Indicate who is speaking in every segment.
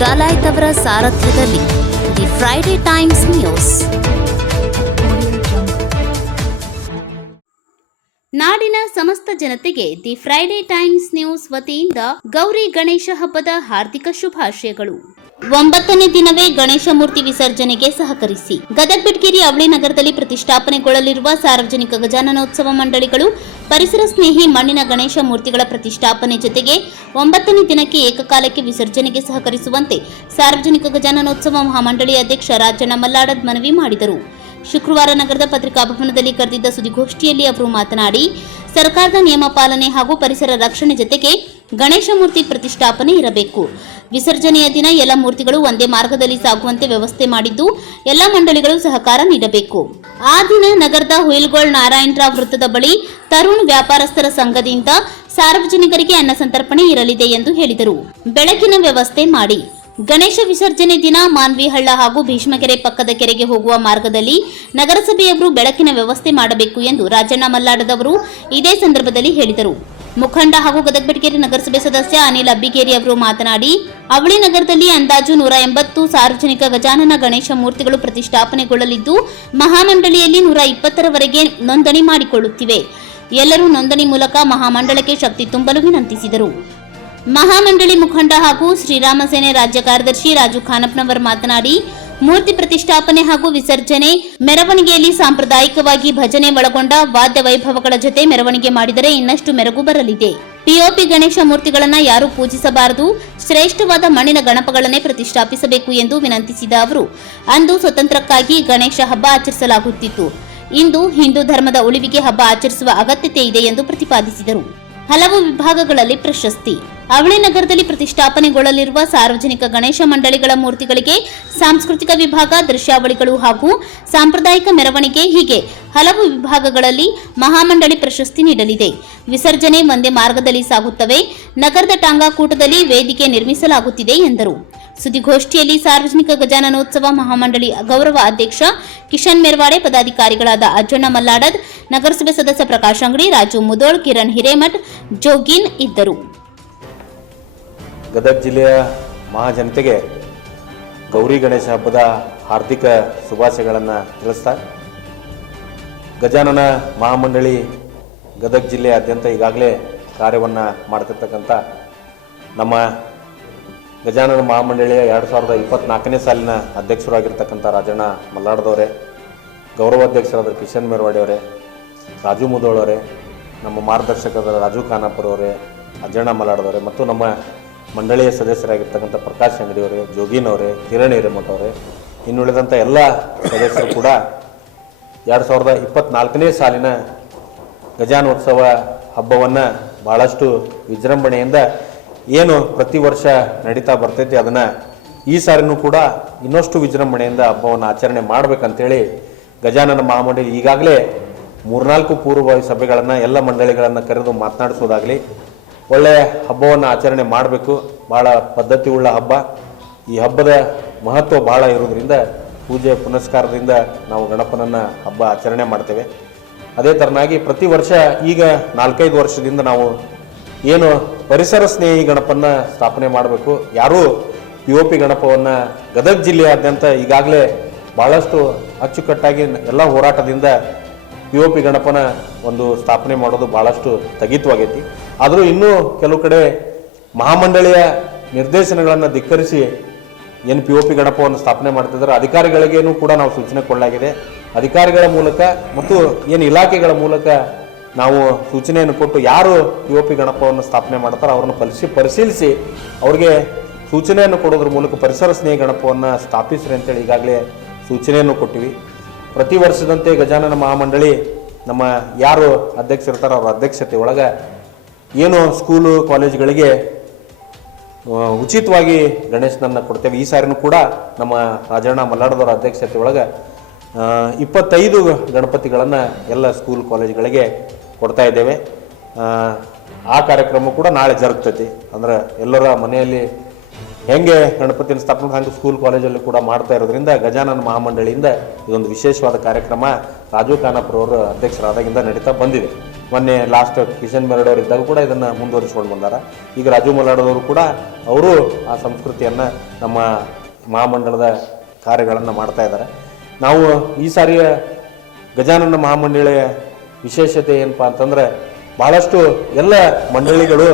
Speaker 1: ಡಲಾಯ್ತ್ ಅವರ ಸಾರಥ್ಯದಲ್ಲಿ the Friday times news. ನಾಡಿನ ಸಮಸ್ತ ಜನತೆಗೆ ದಿ ಫ್ರೈಡೆ ಟೈಮ್ಸ್ ನ್ಯೂಸ್ ವತಿಯಿಂದ ಗೌರಿ ಗಣೇಶ ಹಬ್ಬದ ಹಾರ್ದಿಕ ಶುಭಾಶಯಗಳು. ಒಂಬತ್ತನೇ ದಿನವೇ ಗಣೇಶ ಮೂರ್ತಿ ವಿಸರ್ಜನೆಗೆ ಸಹಕರಿಸಿ. ಗದಗ ಬಿಡ್ಗೇರಿ ಅವಳಿ ನಗರದಲ್ಲಿ ಪ್ರತಿಷ್ಠಾಪನೆಗೊಳ್ಳಲಿರುವ ಸಾರ್ವಜನಿಕ ಗಜಾನನೋತ್ಸವ ಮಂಡಳಿಗಳು ಪರಿಸರ ಸ್ನೇಹಿ ಮಣ್ಣಿನ ಗಣೇಶ ಮೂರ್ತಿಗಳ ಪ್ರತಿಷ್ಠಾಪನೆ ಜೊತೆಗೆ ಒಂಬತ್ತನೇ ದಿನಕ್ಕೆ ಏಕಕಾಲಕ್ಕೆ ವಿಸರ್ಜನೆಗೆ ಸಹಕರಿಸುವಂತೆ ಸಾರ್ವಜನಿಕ ಗಜಾನನೋತ್ಸವ ಮಹಾಮಂಡಳಿ ಅಧ್ಯಕ್ಷ ರಾಜಣ್ಣ ಮಲ್ಲಾಡದ್ ಮನವಿ ಮಾಡಿದರು. ಶುಕ್ರವಾರ ನಗರದ ಪತ್ರಿಕಾಭವನದಲ್ಲಿ ಕರೆದಿದ್ದ ಸುದ್ದಿಗೋಷ್ಠಿಯಲ್ಲಿ ಅವರು ಮಾತನಾಡಿ, ಸರ್ಕಾರದ ನಿಯಮ ಪಾಲನೆ ಹಾಗೂ ಪರಿಸರ ರಕ್ಷಣೆ ಜೊತೆಗೆ ಗಣೇಶ ಮೂರ್ತಿ ಪ್ರತಿಷ್ಠಾಪನೆ ಇರಬೇಕು. ವಿಸರ್ಜನೆಯ ದಿನ ಎಲ್ಲ ಮೂರ್ತಿಗಳು ಒಂದೇ ಮಾರ್ಗದಲ್ಲಿ ಸಾಗುವಂತೆ ವ್ಯವಸ್ಥೆ ಮಾಡಿದ್ದು ಎಲ್ಲ ಮಂಡಳಿಗಳು ಸಹಕಾರ ನೀಡಬೇಕು. ಆ ದಿನ ನಗರದ ಹುಯಿಲ್ಗೋಳ್ ನಾರಾಯಣರಾವ್ ವೃತ್ತದ ಬಳಿ ತರುಣ್ ವ್ಯಾಪಾರಸ್ಥರ ಸಂಘದಿಂದ ಸಾರ್ವಜನಿಕರಿಗೆ ಅನ್ನ ಸಂತರ್ಪಣೆ ಇರಲಿದೆ ಎಂದು ಹೇಳಿದರು. ಬೆಳಕಿನ ವ್ಯವಸ್ಥೆ ಮಾಡಿ. ಗಣೇಶ ವಿಸರ್ಜನೆ ದಿನ ಮಾನ್ವಿಹಳ್ಳ ಹಾಗೂ ಭೀಷ್ಮಕೆರೆ ಪಕ್ಕದ ಕೆರೆಗೆ ಹೋಗುವ ಮಾರ್ಗದಲ್ಲಿ ನಗರಸಭೆಯವರು ಬೆಳಕಿನ ವ್ಯವಸ್ಥೆ ಮಾಡಬೇಕು ಎಂದು ರಾಜಣ್ಣ ಮಲ್ಲಾಡದವರು ಇದೇ ಸಂದರ್ಭದಲ್ಲಿ ಹೇಳಿದರು. ಮುಖಂಡ ಹಾಗೂ ಗದಗ ಬೆಟಗೇರಿ ನಗರಸಭೆ ಸದಸ್ಯ ಅನಿಲ್ ಅಬ್ಬಿಗೇರಿ ಅವರು ಮಾತನಾಡಿ, ಅವಳಿ ನಗರದಲ್ಲಿ ಅಂದಾಜು ನೂರ ಎಂಬತ್ತು ಸಾರ್ವಜನಿಕ ಗಜಾನನ ಗಣೇಶ ಮೂರ್ತಿಗಳು ಪ್ರತಿಷ್ಠಾಪನೆಗೊಳ್ಳಲಿದ್ದು, ಮಹಾಮಂಡಳಿಯಲ್ಲಿ ನೂರ ಇಪ್ಪತ್ತರವರೆಗೆ ನೋಂದಣಿ ಮಾಡಿಕೊಳ್ಳುತ್ತಿವೆ. ಎಲ್ಲರೂ ನೋಂದಣಿ ಮೂಲಕ ಮಹಾಮಂಡಳಕ್ಕೆ ಶಕ್ತಿ ತುಂಬಲು ವಿನಂತಿಸಿದರು. ಮಹಾಮಂಡಳಿ ಮುಖಂಡ ಹಾಗೂ ಶ್ರೀರಾಮ ಸೇನೆ ರಾಜ್ಯ ಕಾರ್ಯದರ್ಶಿ ರಾಜು ಖಾನಪ್ನವರ್ ಮಾತನಾಡಿ, ಮೂರ್ತಿ ಪ್ರತಿಷ್ಠಾಪನೆ ಹಾಗೂ ವಿಸರ್ಜನೆ, ಮೆರವಣಿಗೆಯಲ್ಲಿ ಸಾಂಪ್ರದಾಯಿಕವಾಗಿ ಭಜನೆ ಒಳಗೊಂಡ ವಾದ್ಯ ವೈಭವಗಳ ಜೊತೆ ಮೆರವಣಿಗೆ ಮಾಡಿದರೆ ಇನ್ನಷ್ಟು ಮೆರಗು ಬರಲಿದೆ. ಪಿಒಪಿ ಗಣೇಶ ಮೂರ್ತಿಗಳನ್ನ ಯಾರೂ ಪೂಜಿಸಬಾರದು, ಶ್ರೇಷ್ಠವಾದ ಮಣ್ಣಿನ ಗಣಪಗಳನ್ನೇ ಪ್ರತಿಷ್ಠಾಪಿಸಬೇಕು ಎಂದು ವಿನಂತಿಸಿದ ಅವರು. ಅಂದು ಸ್ವತಂತ್ರಕ್ಕಾಗಿ ಗಣೇಶ ಹಬ್ಬ ಆಚರಿಸಲಾಗುತ್ತಿತ್ತು. ಇಂದು ಹಿಂದೂ ಧರ್ಮದ ಉಳಿವಿಗೆ ಹಬ್ಬ ಆಚರಿಸುವ ಅಗತ್ಯತೆ ಇದೆ ಎಂದು ಪ್ರತಿಪಾದಿಸಿದರು. ಹಲವು ವಿಭಾಗಗಳಲ್ಲಿ ಪ್ರಶಸ್ತಿ ಅವಳಿ ನಗರದಲ್ಲಿ ಪ್ರತಿಷ್ಠಾಪನೆಗೊಳ್ಳಲಿರುವ ಸಾರ್ವಜನಿಕ ಗಣೇಶ ಮಂಡಳಿಗಳ ಮೂರ್ತಿಗಳಿಗೆ ಸಾಂಸ್ಕೃತಿಕ ವಿಭಾಗ, ದೃಶ್ಯಾವಳಿಗಳು ಹಾಗೂ ಸಾಂಪ್ರದಾಯಿಕ ಮೆರವಣಿಗೆ ಹೀಗೆ ಹಲವು ವಿಭಾಗಗಳಲ್ಲಿ ಮಹಾಮಂಡಳಿ ಪ್ರಶಸ್ತಿ ನೀಡಲಿದೆ. ವಿಸರ್ಜನೆ ಒಂದೇ ಮಾರ್ಗದಲ್ಲಿ ಸಾಗುತ್ತವೆ. ನಗರದ ಟಾಂಗಾಕೂಟದಲ್ಲಿ ವೇದಿಕೆ ನಿರ್ಮಿಸಲಾಗುತ್ತಿದೆ ಎಂದರು. ಸುದ್ದಿಗೋಷ್ಠಿಯಲ್ಲಿ ಸಾರ್ವಜನಿಕ ಗಜಾನನೋತ್ಸವ ಮಹಾಮಂಡಳಿ ಗೌರವ ಅಧ್ಯಕ್ಷ ಕಿಶನ್ ಮೆರ್ವಾಡೆ, ಪದಾಧಿಕಾರಿಗಳಾದ ಅಜ್ಜಣ್ಣ ಮಲ್ಲಾಡದ್, ನಗರಸಭೆ ಸದಸ್ಯ ಪ್ರಕಾಶ್ ಅಂಗಡಿ, ರಾಜು ಮುದೋಳ್, ಕಿರಣ್ ಹಿರೇಮಠ್, ಜೋಗಿನ್ ಇದ್ದರು.
Speaker 2: ಗದಗ ಜಿಲ್ಲೆಯ ಮಹಾಜನತೆಗೆ ಗೌರಿ ಗಣೇಶ ಹಬ್ಬದ ಹಾರ್ದಿಕ ಶುಭಾಶಯಗಳನ್ನು ತಿಳಿಸ್ತಾ ಗಜಾನನ ಮಹಾಮಂಡಳಿ ಗದಗ ಜಿಲ್ಲೆಯಾದ್ಯಂತ ಈಗಾಗಲೇ ಕಾರ್ಯವನ್ನು ಮಾಡ್ತಿರ್ತಕ್ಕಂಥ ನಮ್ಮ ಗಜಾನನ ಮಹಾಮಂಡಳಿಯ ಎರಡು ಸಾವಿರದ ಇಪ್ಪತ್ನಾಲ್ಕನೇ ಸಾಲಿನ ಅಧ್ಯಕ್ಷರಾಗಿರ್ತಕ್ಕಂಥ ರಾಜಣ್ಣ ಮಲ್ಲಾಡ್ದವರೇ ಗೌರವಾಧ್ಯಕ್ಷರಾದ ಕಿಶನ್ ಮೇರ್ವಾಡಿ ಅವರೇ ರಾಜು ಮುದೋಳವರೇ ನಮ್ಮ ಮಾರ್ಗದರ್ಶಕರಾದ ರಾಜು ಖಾನಾಪುರವರೇ ಅಜ್ಜಣ್ಣ ಮಲ್ಲಾಡ್ದವರೇ ಮತ್ತು ನಮ್ಮ ಮಂಡಳಿಯ ಸದಸ್ಯರಾಗಿರ್ತಕ್ಕಂಥ ಪ್ರಕಾಶ್ ಅಂಗಡಿಯವರೇ ಜೋಗಿನವರೇ ಕಿರಣ್ ಹಿರೇಮಠ ಅವರೇ, ಇನ್ನುಳಿದಂಥ ಎಲ್ಲ ಸದಸ್ಯರು ಕೂಡ ಎರಡು ಸಾವಿರದ ಇಪ್ಪತ್ತ್ನಾಲ್ಕನೇ ಸಾಲಿನ ಗಜಾನೋತ್ಸವ ಹಬ್ಬವನ್ನು ಭಾಳಷ್ಟು ವಿಜೃಂಭಣೆಯಿಂದ ಏನು ಪ್ರತಿ ವರ್ಷ ನಡೀತಾ ಬರ್ತೈತಿ ಅದನ್ನು ಈ ಸಾರಿನೂ ಕೂಡ ಇನ್ನಷ್ಟು ವಿಜೃಂಭಣೆಯಿಂದ ಹಬ್ಬವನ್ನು ಆಚರಣೆ ಮಾಡಬೇಕಂತೇಳಿ ಗಜಾನನ ಮಹಾಮಂಡಳಿ ಈಗಾಗಲೇ ಮೂರ್ನಾಲ್ಕು ಪೂರ್ವಭಾವಿ ಸಭೆಗಳನ್ನು ಎಲ್ಲ ಮಂಡಳಿಗಳನ್ನು ಕರೆದು ಮಾತನಾಡಿಸೋದಾಗಲಿ ಒಳ್ಳೆಯ ಹಬ್ಬವನ್ನು ಆಚರಣೆ ಮಾಡಬೇಕು. ಭಾಳ ಪದ್ಧತಿ ಉಳ್ಳ ಹಬ್ಬ. ಈ ಹಬ್ಬದ ಮಹತ್ವ ಭಾಳ ಇರೋದ್ರಿಂದ ಪೂಜೆ ಪುನಸ್ಕಾರದಿಂದ ನಾವು ಗಣಪನನ್ನು ಹಬ್ಬ ಆಚರಣೆ ಮಾಡ್ತೇವೆ. ಅದೇ ಥರನಾಗಿ ಪ್ರತಿ ವರ್ಷ ಈಗ ನಾಲ್ಕೈದು ವರ್ಷದಿಂದ ನಾವು ಏನು ಪರಿಸರ ಸ್ನೇಹಿ ಗಣಪನ್ನ ಸ್ಥಾಪನೆ ಮಾಡಬೇಕು. ಯಾರೂ ಪಿ ಒ ಪಿ ಗಣಪವನ್ನು ಗದಗ ಜಿಲ್ಲೆಯಾದ್ಯಂತ ಈಗಾಗಲೇ ಭಾಳಷ್ಟು ಅಚ್ಚುಕಟ್ಟಾಗಿ ಎಲ್ಲ ಹೋರಾಟದಿಂದ ಪಿ ಒ ಪಿ ಗಣಪನ ಒಂದು ಸ್ಥಾಪನೆ ಮಾಡೋದು ಭಾಳಷ್ಟು ಸ್ಥಗಿತವಾಗೈತಿ. ಆದರೂ ಇನ್ನೂ ಕೆಲವು ಕಡೆ ಮಹಾಮಂಡಳಿಯ ನಿರ್ದೇಶನಗಳನ್ನು ಧಿಕ್ಕರಿಸಿ ಏನು ಪಿ ಒ ಪಿ ಗಣಪವನ್ನು ಸ್ಥಾಪನೆ ಮಾಡ್ತಿದ್ದಾರೆ, ಅಧಿಕಾರಿಗಳಿಗೇನು ಕೂಡ ನಾವು ಸೂಚನೆ ಕೊಡಲಾಗಿದೆ. ಅಧಿಕಾರಿಗಳ ಮೂಲಕ ಮತ್ತು ಏನು ಇಲಾಖೆಗಳ ಮೂಲಕ ನಾವು ಸೂಚನೆಯನ್ನು ಕೊಟ್ಟು ಯಾರು ಪಿ ಒ ಪಿ ಗಣಪವನ್ನು ಸ್ಥಾಪನೆ ಮಾಡ್ತಾರೋ ಅವ್ರನ್ನ ಪರಿಶಿ, ಪರಿಶೀಲಿಸಿ ಅವ್ರಿಗೆ ಸೂಚನೆಯನ್ನು ಕೊಡೋದ್ರ ಮೂಲಕ ಪರಿಸರ ಸ್ನೇಹಿ ಗಣಪವನ್ನು ಸ್ಥಾಪಿಸ್ರಿ ಅಂತೇಳಿ ಈಗಾಗಲೇ ಸೂಚನೆಯನ್ನು ಕೊಟ್ಟಿವಿ. ಪ್ರತಿ ವರ್ಷದಂತೆ ಗಜಾನನ ಮಹಾಮಂಡಳಿ ನಮ್ಮ ಯಾರು ಅಧ್ಯಕ್ಷರಿರ್ತಾರೋ ಅವರ ಅಧ್ಯಕ್ಷತೆ ಒಳಗೆ ಏನು ಸ್ಕೂಲು ಕಾಲೇಜ್ಗಳಿಗೆ ಉಚಿತವಾಗಿ ಗಣೇಶನನ್ನು ಕೊಡ್ತೇವೆ. ಈ ಸಾರಿನೂ ಕೂಡ ನಮ್ಮ ರಾಜಣ್ಣ ಮಲ್ಲಾಡದವರ ಅಧ್ಯಕ್ಷತೆ ಒಳಗೆ ಇಪ್ಪತ್ತೈದು ಗಣಪತಿಗಳನ್ನು ಎಲ್ಲ ಸ್ಕೂಲ್ ಕಾಲೇಜ್ಗಳಿಗೆ ಕೊಡ್ತಾ ಇದ್ದೇವೆ. ಆ, ಆ ಕಾರ್ಯಕ್ರಮ ಕೂಡ ನಾಳೆ ಜರುಗ್ತೈತಿ. ಅಂದ್ರೆ ಎಲ್ಲರ ಮನೆಯಲ್ಲಿ ಹೆಂಗೆ ಗಣಪತಿಯನ್ನು ಸ್ಥಾಪನೆ ಹಂಗೆ ಸ್ಕೂಲ್ ಕಾಲೇಜಲ್ಲಿ ಕೂಡ ಮಾಡ್ತಾ ಇರೋದ್ರಿಂದ ಗಜಾನನ ಮಹಾಮಂಡಳಿಯಿಂದ ಇದೊಂದು ವಿಶೇಷವಾದ ಕಾರ್ಯಕ್ರಮ ರಾಜು ಖಾನಾಪುರ ಅವರು ಅಧ್ಯಕ್ಷರಾದಾಗಿಂದ ನಡೀತಾ ಬಂದಿದೆ. ಮೊನ್ನೆ ಲಾಸ್ಟ್ ಕಿಶನ್ ಮೆರಡ್ ಅವರು ಇದ್ದಾಗ ಕೂಡ ಇದನ್ನು ಮುಂದುವರಿಸ್ಕೊಂಡು ಬಂದಾರ. ಈಗ ರಾಜು ಮಲಾಡೋರು ಕೂಡ ಅವರು ಆ ಸಂಸ್ಕೃತಿಯನ್ನು ನಮ್ಮ ಮಹಾಮಂಡಲದ ಕಾರ್ಯಗಳನ್ನು ಮಾಡ್ತಾ ಇದ್ದಾರೆ ನಾವು ಈ ಸಾರಿಯ ಗಜಾನನ ಮಹಾಮಂಡಳಿಯ ವಿಶೇಷತೆ ಏನಪ್ಪಾ ಅಂತಂದ್ರೆ ಬಹಳಷ್ಟು ಎಲ್ಲ ಮಂಡಳಿಗಳು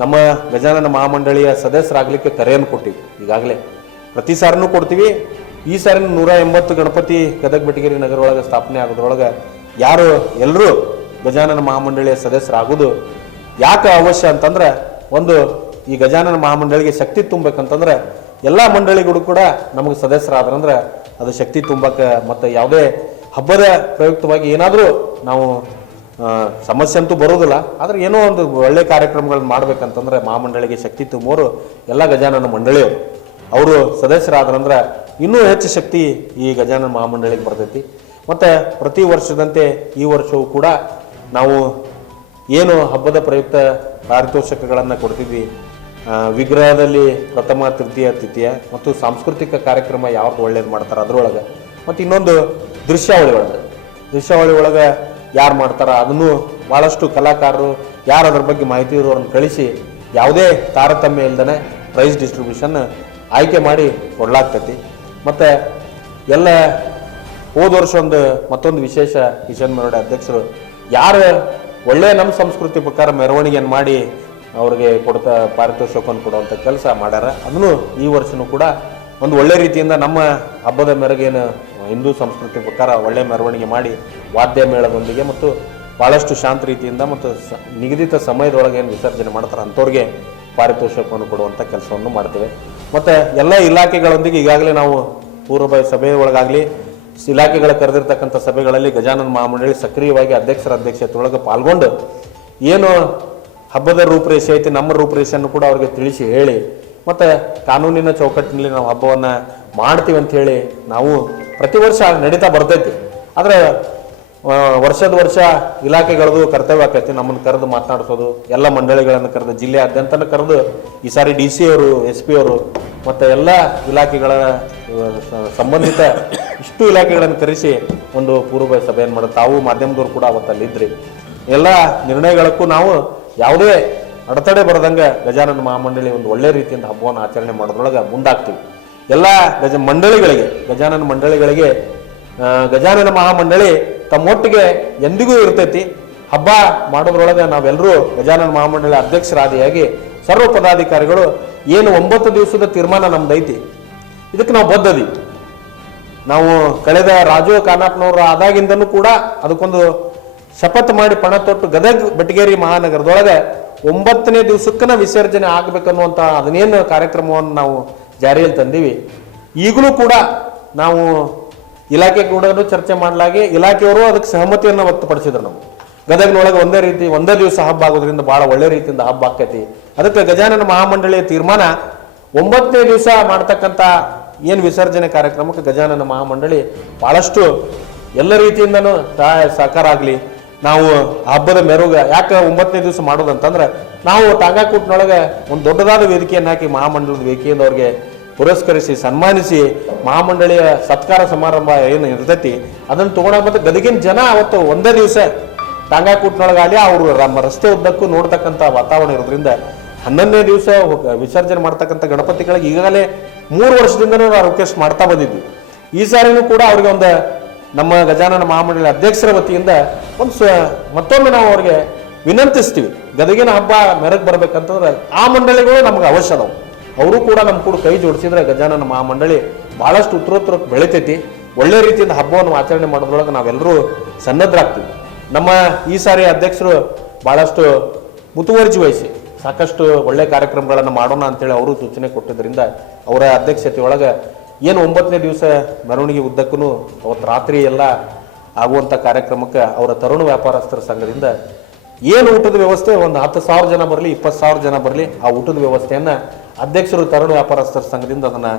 Speaker 2: ನಮ್ಮ ಗಜಾನನ ಮಹಾಮಂಡಳಿಯ ಸದಸ್ಯರಾಗಲಿಕ್ಕೆ ಕರೆಯನ್ನು ಕೊಟ್ಟಿವಿ. ಈಗಾಗಲೇ ಪ್ರತಿ ಸಾರಿನೂ ಕೊಡ್ತೀವಿ. ಈ ಸಾರಿನ ನೂರ ಎಂಬತ್ತು ಗಣಪತಿ ಗದಗ ಬೆಟಗೇರಿ ನಗರ ಒಳಗೆ ಸ್ಥಾಪನೆ ಆಗೋದ್ರೊಳಗೆ ಯಾರು ಎಲ್ಲರೂ ಗಜಾನನ ಮಹಾಮಂಡಳಿಯ ಸದಸ್ಯರಾಗೋದು ಯಾಕೆ ಅವಶ್ಯ ಅಂತಂದ್ರೆ, ಒಂದು, ಈ ಗಜಾನನ ಮಹಾಮಂಡಳಿಗೆ ಶಕ್ತಿ ತುಂಬಬೇಕಂತಂದ್ರೆ, ಎಲ್ಲ ಮಂಡಳಿಗಳು ಕೂಡ ನಮಗೆ ಸದಸ್ಯರಾದ್ರಂದ್ರೆ ಅದು ಶಕ್ತಿ ತುಂಬಕ್ಕೆ ಮತ್ತು ಯಾವುದೇ ಹಬ್ಬದ ಪ್ರಯುಕ್ತವಾಗಿ ಏನಾದರೂ ನಾವು ಸಮಸ್ಯೆ ಅಂತೂ ಬರೋದಿಲ್ಲ ಆದರೆ ಏನೋ ಒಂದು ಒಳ್ಳೆ ಕಾರ್ಯಕ್ರಮಗಳನ್ನ ಮಾಡ್ಬೇಕಂತಂದ್ರೆ ಮಹಾಮಂಡಳಿಗೆ ಶಕ್ತಿ ತುಂಬೋರು ಎಲ್ಲ ಗಜಾನನ ಮಂಡಳಿಯವರು. ಅವರು ಸದಸ್ಯರಾದ್ರಂದ್ರೆ ಇನ್ನೂ ಹೆಚ್ಚು ಶಕ್ತಿ ಈ ಗಜಾನನ ಮಹಾಮಂಡಳಿಗೆ ಬರ್ತೈತಿ. ಮತ್ತು ಪ್ರತಿ ವರ್ಷದಂತೆ ಈ ವರ್ಷವೂ ಕೂಡ ನಾವು ಏನು ಹಬ್ಬದ ಪ್ರಯುಕ್ತ ಪಾರಿತೋಷಕಗಳನ್ನು ಕೊಡ್ತಿದ್ವಿ. ವಿಗ್ರಹದಲ್ಲಿ ಪ್ರಥಮ, ತೃತೀಯ ತೃತೀಯ ಮತ್ತು ಸಾಂಸ್ಕೃತಿಕ ಕಾರ್ಯಕ್ರಮ ಯಾವ್ದು ಒಳ್ಳೇದು ಮಾಡ್ತಾರೆ ಅದರೊಳಗೆ. ಮತ್ತು ಇನ್ನೊಂದು ದೃಶ್ಯಾವಳಿ ಒಳಗೆ. ದೃಶ್ಯಾವಳಿ ಒಳಗೆ ಯಾರು ಮಾಡ್ತಾರ ಅದನ್ನು ಭಾಳಷ್ಟು ಕಲಾಕಾರರು ಯಾರು ಅದ್ರ ಬಗ್ಗೆ ಮಾಹಿತಿ ಇರೋರನ್ನು ಕಳಿಸಿ ಯಾವುದೇ ತಾರತಮ್ಯ ಇಲ್ಲದೇ ಪ್ರೈಸ್ ಡಿಸ್ಟ್ರಿಬ್ಯೂಷನ್ ಆಯ್ಕೆ ಮಾಡಿ ಕೊಡ್ಲಾಗ್ತೈತಿ. ಮತ್ತು ಎಲ್ಲ ಹೋದ ವರ್ಷ ಒಂದು ಮತ್ತೊಂದು ವಿಶೇಷ ಕಿಶನ್ ಮರಡೆ ಅಧ್ಯಕ್ಷರು. ಯಾರು ಒಳ್ಳೆಯ ನಮ್ಮ ಸಂಸ್ಕೃತಿ ಪ್ರಕಾರ ಮೆರವಣಿಗೆಯನ್ನು ಮಾಡಿ ಅವ್ರಿಗೆ ಕೊಡ್ತಾ ಪಾರಿತೋಷಕವನ್ನು ಕೊಡುವಂಥ ಕೆಲಸ ಮಾಡ್ಯಾರ. ಅದನ್ನು ಈ ವರ್ಷನೂ ಕೂಡ ಒಂದು ಒಳ್ಳೆ ರೀತಿಯಿಂದ ನಮ್ಮ ಹಬ್ಬದ ಮೆರಗೇನು ಹಿಂದೂ ಸಂಸ್ಕೃತಿ ಪ್ರಕಾರ ಒಳ್ಳೆ ಮೆರವಣಿಗೆ ಮಾಡಿ ವಾದ್ಯ ಮೇಳದೊಂದಿಗೆ ಮತ್ತು ಭಾಳಷ್ಟು ಶಾಂತ ರೀತಿಯಿಂದ ಮತ್ತು ಸ ನಿಗದಿತ ಸಮಯದೊಳಗೆ ಏನು ವಿಸರ್ಜನೆ ಮಾಡ್ತಾರೆ ಅಂಥವ್ರಿಗೆ ಪಾರಿತೋಷಕವನ್ನು ಕೊಡುವಂಥ ಕೆಲಸವನ್ನು ಮಾಡ್ತೇವೆ. ಮತ್ತು ಎಲ್ಲ ಇಲಾಖೆಗಳೊಂದಿಗೆ ಈಗಾಗಲೇ ನಾವು ಪೂರ್ವ ಸಭೆ ಒಳಗಾಗಲಿ ಇಲಾಖೆಗಳ ಕರೆದಿರ್ತಕ್ಕಂಥ ಸಭೆಗಳಲ್ಲಿ ಗಜಾನನ ಮಹಾಮಂಡಳಿ ಸಕ್ರಿಯವಾಗಿ ಅಧ್ಯಕ್ಷರ ಅಧ್ಯಕ್ಷತೆ ಒಳಗೆ ಪಾಲ್ಗೊಂಡು ಏನು ಹಬ್ಬದ ರೂಪರೇಷೆ ಐತಿ, ನಮ್ಮ ರೂಪರೇಷೆಯನ್ನು ಕೂಡ ಅವ್ರಿಗೆ ತಿಳಿಸಿ ಹೇಳಿ, ಮತ್ತು ಕಾನೂನಿನ ಚೌಕಟ್ಟಿನಲ್ಲಿ ನಾವು ಹಬ್ಬವನ್ನು ಮಾಡ್ತೀವಿ ಅಂತ ಹೇಳಿ ನಾವು ಪ್ರತಿ ವರ್ಷ ನಡೀತಾ ಬರ್ತೈತಿ. ಆದರೆ ವರ್ಷದ ವರ್ಷ ಇಲಾಖೆಗಳದು ಕರ್ತವ್ಯ ಆಕೈತಿ, ನಮ್ಮನ್ನು ಕರೆದು ಮಾತನಾಡಿಸೋದು, ಎಲ್ಲ ಮಂಡಳಿಗಳನ್ನು ಕರೆದು, ಜಿಲ್ಲೆಯಾದ್ಯಂತನೂ ಕರೆದು, ಈ ಸಾರಿ ಡಿ ಸಿ ಅವರು, ಎಸ್ ಪಿ ಅವರು, ಮತ್ತು ಎಲ್ಲ ಇಲಾಖೆಗಳ ಸಂಬಂಧಿತ ಇಷ್ಟು ಇಲಾಖೆಗಳನ್ನು ಕರೆಸಿ ಒಂದು ಪೂರ್ವ ಸಭೆಯನ್ನು ಮಾಡುತ್ತೆ ತಾವು ಮಾಧ್ಯಮದವರು ಕೂಡ ಅವತ್ತಲ್ಲಿ ಇದ್ರಿ ಎಲ್ಲ ನಿರ್ಣಯಗಳಕ್ಕೂ ನಾವು ಯಾವುದೇ ಅಡೆತಡೆ ಬರದಂಗೆ ಗಜಾನನ ಮಹಾಮಂಡಳಿ ಒಂದು ಒಳ್ಳೆ ರೀತಿಯಿಂದ ಹಬ್ಬವನ್ನು ಆಚರಣೆ ಮಾಡೋದ್ರೊಳಗೆ ಮುಂದಾಗ್ತೀವಿ. ಎಲ್ಲ ಗಜ ಮಂಡಳಿಗಳಿಗೆ, ಗಜಾನನ ಮಂಡಳಿಗಳಿಗೆ ಗಜಾನನ ಮಹಾಮಂಡಳಿ ತಮ್ಮೊಟ್ಟಿಗೆ ಎಂದಿಗೂ ಇರ್ತೈತಿ. ಹಬ್ಬ ಮಾಡೋದ್ರೊಳಗೆ ನಾವೆಲ್ಲರೂ ಗಜಾನನ ಮಹಾಮಂಡಳಿ ಅಧ್ಯಕ್ಷರಾದಿಯಾಗಿ ಸರ್ವ ಪದಾಧಿಕಾರಿಗಳು ಏನು ಒಂಬತ್ತು ದಿವಸದ ತೀರ್ಮಾನ ನಮ್ದೈತಿ. ಇದಕ್ಕೆ ನಾವು ಬದ್ಧದಿ ನಾವು ಕಳೆದ ರಾಜು ಖಾನಾಪ್ನವರು ಆದಾಗಿಂದನೂ ಕೂಡ ಅದಕ್ಕೊಂದು ಶಪಥ ಮಾಡಿ ಪಣ ತೊಟ್ಟು ಗದಗ ಬೆಟಗೇರಿ ಮಹಾನಗರದೊಳಗೆ ಒಂಬತ್ತನೇ ದಿವಸಕ್ಕನ ವಿಸರ್ಜನೆ ಆಗಬೇಕನ್ನುವಂಥ ಅದನ್ನೇನು ಕಾರ್ಯಕ್ರಮವನ್ನು ನಾವು ಜಾರಿಯಲ್ಲಿ ತಂದೀವಿ. ಈಗಲೂ ಕೂಡ ನಾವು ಇಲಾಖೆ ಕೂಡ ಚರ್ಚೆ ಮಾಡಲಾಗಿ ಇಲಾಖೆಯವರು ಅದಕ್ಕೆ ಸಹಮತಿಯನ್ನು ವ್ಯಕ್ತಪಡಿಸಿದ್ರು ನಾವು ಗದಗಿನೊಳಗೆ ಒಂದೇ ರೀತಿ ಒಂದೇ ದಿವಸ ಹಬ್ಬ ಆಗೋದ್ರಿಂದ ಭಾಳ ಒಳ್ಳೆ ರೀತಿಯಿಂದ ಹಬ್ಬ ಆಕೈತಿ. ಅದಕ್ಕೆ ಗಜಾನನ ಮಹಾಮಂಡಳಿಯ ತೀರ್ಮಾನ ಒಂಬತ್ತನೇ ದಿವಸ ಮಾಡ್ತಕ್ಕಂಥ ಏನು ವಿಸರ್ಜನೆ ಕಾರ್ಯಕ್ರಮಕ್ಕೆ ಗಜಾನನ ಮಹಾಮಂಡಳಿ ಭಾಳಷ್ಟು ಎಲ್ಲ ರೀತಿಯಿಂದನೂ ಸಹಾಯ ಸಹಕಾರ ಆಗಲಿ ನಾವು ಹಬ್ಬದ ಮೆರುಗ ಯಾಕೆ ಒಂಬತ್ತನೇ ದಿವಸ ಮಾಡೋದಂತಂದ್ರೆ ನಾವು ಟಾಂಗಾಕೂಟ್ನೊಳಗೆ ಒಂದು ದೊಡ್ಡದಾದ ವೇದಿಕೆಯನ್ನು ಹಾಕಿ ಮಹಾಮಂಡಲದ ವೇದಿಕೆಯಿಂದ ಅವ್ರಿಗೆ ಪುರಸ್ಕರಿಸಿ, ಸನ್ಮಾನಿಸಿ ಮಹಾಮಂಡಳಿಯ ಸತ್ಕಾರ ಸಮಾರಂಭ ಏನು ಇರ್ತೈತಿ, ಅದನ್ನು ತೊಗೊಂಡಾಗ ಮತ್ತು ಗದಗಿನ ಜನ ಅವತ್ತು ಒಂದೇ ದಿವಸ ಟಾಂಗಾಕೂಟ್ನೊಳಗಾಗಲಿ ಅವರು ನಮ್ಮ ರಸ್ತೆ ಉದ್ದಕ್ಕೂ ನೋಡ್ತಕ್ಕಂಥ ವಾತಾವರಣ ಇರೋದ್ರಿಂದ ಹನ್ನೊಂದನೇ ದಿವಸ ವಿಸರ್ಜನೆ ಮಾಡ್ತಕ್ಕಂಥ ಗಣಪತಿಗಳಿಗೆ ಈಗಾಗಲೇ ಮೂರು ವರ್ಷದಿಂದನೂ ನಾವು ರಿಕ್ವೆಸ್ಟ್ ಮಾಡ್ತಾ ಬಂದಿದ್ವಿ. ಈ ಸಾರಿನೂ ಕೂಡ ಅವ್ರಿಗೆ ಒಂದು ನಮ್ಮ ಗಜಾನನ ಮಹಾಮಂಡಳಿ ಅಧ್ಯಕ್ಷರ ವತಿಯಿಂದ ಒಂದು ಸ, ಮತ್ತೊಮ್ಮೆ ನಾವು ಅವ್ರಿಗೆ ವಿನಂತಿಸ್ತೀವಿ. ಗದಗಿನ ಹಬ್ಬ ಮೆರಗ್ ಬರಬೇಕಂತಂದ್ರೆ ಆ ಮಂಡಳಿಗಳು ನಮ್ಗೆ ಅವಶ್ಯ ಅದಾವು. ಅವರು ಕೂಡ ನಮ್ಮ ಕೂಡ ಕೈ ಜೋಡಿಸಿದ್ರೆ ಗಜಾನನ ಮಹಾಮಂಡಳಿ ಭಾಳಷ್ಟು ಉತ್ತರೋತ್ತರ ಬೆಳಿತೈತಿ. ಒಳ್ಳೆ ರೀತಿಯಿಂದ ಹಬ್ಬವನ್ನು ಆಚರಣೆ ಮಾಡೋದ್ರೊಳಗೆ ನಾವೆಲ್ಲರೂ ಸನ್ನದ್ಧರಾಗ್ತೀವಿ ನಮ್ಮ ಈ ಸಾರಿ ಅಧ್ಯಕ್ಷರು ಭಾಳಷ್ಟು ಮುತುವರ್ಜಿ ವಹಿಸಿ ಸಾಕಷ್ಟು ಒಳ್ಳೆ ಕಾರ್ಯಕ್ರಮಗಳನ್ನು ಮಾಡೋಣ ಅಂತೇಳಿ ಅವರು ಸೂಚನೆ ಕೊಟ್ಟಿದ್ದರಿಂದ ಅವರ ಅಧ್ಯಕ್ಷತೆಯೊಳಗೆ ಏನು ಒಂಬತ್ತನೇ ದಿವಸ ಮೆರವಣಿಗೆ ಉದ್ದಕ್ಕೂ ಅವತ್ತು ರಾತ್ರಿ ಎಲ್ಲ ಆಗುವಂಥ ಕಾರ್ಯಕ್ರಮಕ್ಕೆ ಅವರ ತರುಣ ವ್ಯಾಪಾರಸ್ಥರ ಸಂಘದಿಂದ ಏನು ಊಟದ ವ್ಯವಸ್ಥೆ, ಒಂದು ಹತ್ತು ಸಾವಿರ ಜನ ಬರಲಿ, ಇಪ್ಪತ್ತು ಸಾವಿರ ಜನ ಬರಲಿ, ಆ ಊಟದ ವ್ಯವಸ್ಥೆಯನ್ನು ಅಧ್ಯಕ್ಷರು, ತರುಣ ವ್ಯಾಪಾರಸ್ಥರ ಸಂಘದಿಂದ ಅದನ್ನು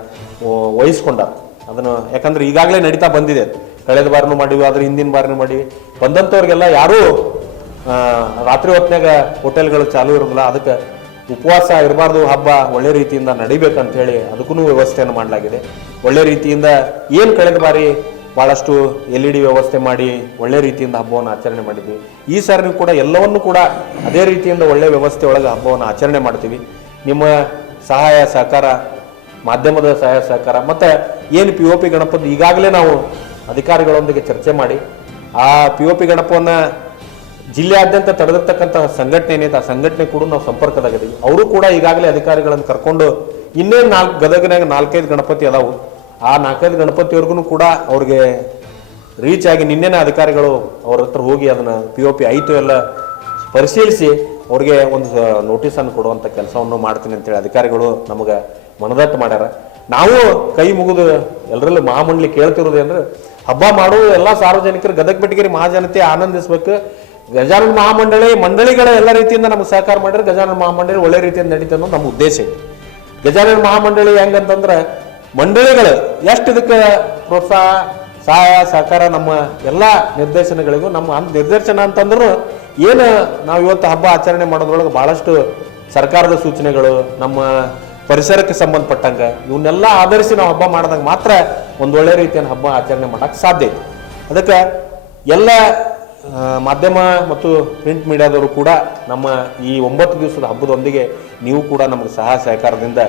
Speaker 2: ವಹಿಸ್ಕೊಂಡಾರ. ಅದನ್ನು ಯಾಕಂದ್ರೆ ಈಗಾಗಲೇ ನಡೀತಾ ಬಂದಿದೆ. ಕಳೆದ ಬಾರಿನೂ ಮಾಡಿವಿ, ಆದ್ರೆ ಹಿಂದಿನ ಬಾರಿನೂ ಮಾಡಿವಿ. ಬಂದಂಥವ್ರಿಗೆಲ್ಲ ಯಾರೂ ರಾತ್ರಿ ಹೊತ್ನಾಗ ಹೋಟೆಲ್ಗಳು ಚಾಲೂ ಇರೋದಿಲ್ಲ, ಅದಕ್ಕೆ ಉಪವಾಸ ಇರಬಾರ್ದು, ಹಬ್ಬ ಒಳ್ಳೆ ರೀತಿಯಿಂದ ನಡಿಬೇಕಂತ ಹೇಳಿ ಅದಕ್ಕೂ ವ್ಯವಸ್ಥೆಯನ್ನು ಮಾಡಲಾಗಿದೆ. ಒಳ್ಳೆ ರೀತಿಯಿಂದ ಏನು ಕಳೆದ ಬಾರಿ ಭಾಳಷ್ಟು ಎಲ್ ಇ ಡಿ ವ್ಯವಸ್ಥೆ ಮಾಡಿ ಒಳ್ಳೆ ರೀತಿಯಿಂದ ಹಬ್ಬವನ್ನು ಆಚರಣೆ ಮಾಡಿದ್ವಿ. ಈ ಸಾರಿನೂ ಕೂಡ ಎಲ್ಲವನ್ನು ಕೂಡ ಅದೇ ರೀತಿಯಿಂದ ಒಳ್ಳೆ ವ್ಯವಸ್ಥೆ ಒಳಗೆ ಹಬ್ಬವನ್ನು ಆಚರಣೆ ಮಾಡ್ತೀವಿ. ನಿಮ್ಮ ಸಹಾಯ ಸಹಕಾರ, ಮಾಧ್ಯಮದ ಸಹಾಯ ಸಹಕಾರ, ಮತ್ತು ಏನು ಪಿ ಒ ಪಿ ಗಣಪದ್ದು ಈಗಾಗಲೇ ನಾವು ಅಧಿಕಾರಿಗಳೊಂದಿಗೆ ಚರ್ಚೆ ಮಾಡಿ, ಆ ಪಿ ಒ ಪಿ ಗಣಪವನ್ನು ಜಿಲ್ಲೆಯಾದ್ಯಂತ ತಡೆದಿರ್ತಕ್ಕಂಥ ಸಂಘಟನೆ ಏನೈತೆ ಆ ಸಂಘಟನೆ ಕೂಡ ನಾವು ಸಂಪರ್ಕದಾಗಿದ್ದೀವಿ. ಅವರು ಕೂಡ ಈಗಾಗಲೇ ಅಧಿಕಾರಿಗಳನ್ನು ಕರ್ಕೊಂಡು ಇನ್ನೇನು ನಾಲ್ಕು ಗದಗನಾಗ ನಾಲ್ಕೈದು ಗಣಪತಿ ಅದಾವು. ಆ ನಾಲ್ಕೈದು ಗಣಪತಿವರೆಗೂ ಕೂಡ ಅವ್ರಿಗೆ ರೀಚ್ ಆಗಿ ನಿನ್ನೆನೇ ಅಧಿಕಾರಿಗಳು ಅವ್ರ ಹತ್ರ ಹೋಗಿ ಅದನ್ನ ಪಿ ಒ ಪಿ ಆಯಿತು ಎಲ್ಲ ಪರಿಶೀಲಿಸಿ ಅವ್ರಿಗೆ ಒಂದು ನೋಟಿಸನ್ನು ಕೊಡುವಂಥ ಕೆಲಸವನ್ನು ಮಾಡ್ತೀನಿ ಅಂತೇಳಿ ಅಧಿಕಾರಿಗಳು ನಮಗೆ ಮನದಟ್ಟು ಮಾಡ್ಯಾರ. ನಾವು ಕೈ ಮುಗಿದು ಎಲ್ಲರಲ್ಲೂ ಮಹಾಮಂಡಲಿ ಕೇಳ್ತಿರೋದು ಅಂದ್ರೆ ಹಬ್ಬ ಮಾಡುವ ಎಲ್ಲ ಸಾರ್ವಜನಿಕರು ಗದಗ ಬೆಟಗಿರಿ ಮಹಾಜನತೆ ಆನಂದಿಸ್ಬೇಕು. ಗಜಾನನ ಮಹಾಮಂಡಳಿ, ಮಂಡಳಿಗಳ ಎಲ್ಲ ರೀತಿಯಿಂದ ನಮ್ಗೆ ಸಹಕಾರ ಮಾಡಿದ್ರೆ ಗಜಾನನ ಮಹಾಮಂಡಳಿ ಒಳ್ಳೆ ರೀತಿಯಿಂದ ನಡೀತದೆ ಅನ್ನೋದು ನಮ್ಮ ಉದ್ದೇಶ ಐತಿ ಗಜಾನನ ಮಹಾಮಂಡಳಿ ಹೆಂಗಂತಂದ್ರೆ ಮಂಡಳಿಗಳು ಎಷ್ಟು ಇದಕ್ಕೆ ಪ್ರೋತ್ಸಾಹ, ಸಹಾಯ, ಸಹಕಾರ ನಮ್ಮ ಎಲ್ಲ ನಿರ್ದೇಶನಗಳಿಗೂ ನಮ್ಮ ಅಂತ ನಿರ್ದೇಶನ ಅಂತಂದ್ರೂ ಏನು ನಾವು ಇವತ್ತು ಹಬ್ಬ ಆಚರಣೆ ಮಾಡೋದ್ರೊಳಗೆ ಭಾಳಷ್ಟು ಸರ್ಕಾರದ ಸೂಚನೆಗಳು, ನಮ್ಮ ಪರಿಸರಕ್ಕೆ ಸಂಬಂಧಪಟ್ಟಂಗ ಇವನ್ನೆಲ್ಲ ಆಧರಿಸಿ ನಾವು ಹಬ್ಬ ಮಾಡಿದಾಗ ಮಾತ್ರ ಒಂದು ಒಳ್ಳೆ ರೀತಿಯ ಹಬ್ಬ ಆಚರಣೆ ಮಾಡೋಕ್ಕೆ ಸಾಧ್ಯ ಐತಿ ಅದಕ್ಕೆ ಎಲ್ಲ ಮಾಧ್ಯಮ ಮತ್ತು ಪ್ರಿಂಟ್ ಮೀಡಿಯಾದವರು ಕೂಡ ನಮ್ಮ ಈ ಒಂಬತ್ತು ದಿವಸದ ಹಬ್ಬದೊಂದಿಗೆ ನೀವು ಕೂಡ ನಮಗೆ ಸಹಾಯ ಸಹಕಾರದಿಂದ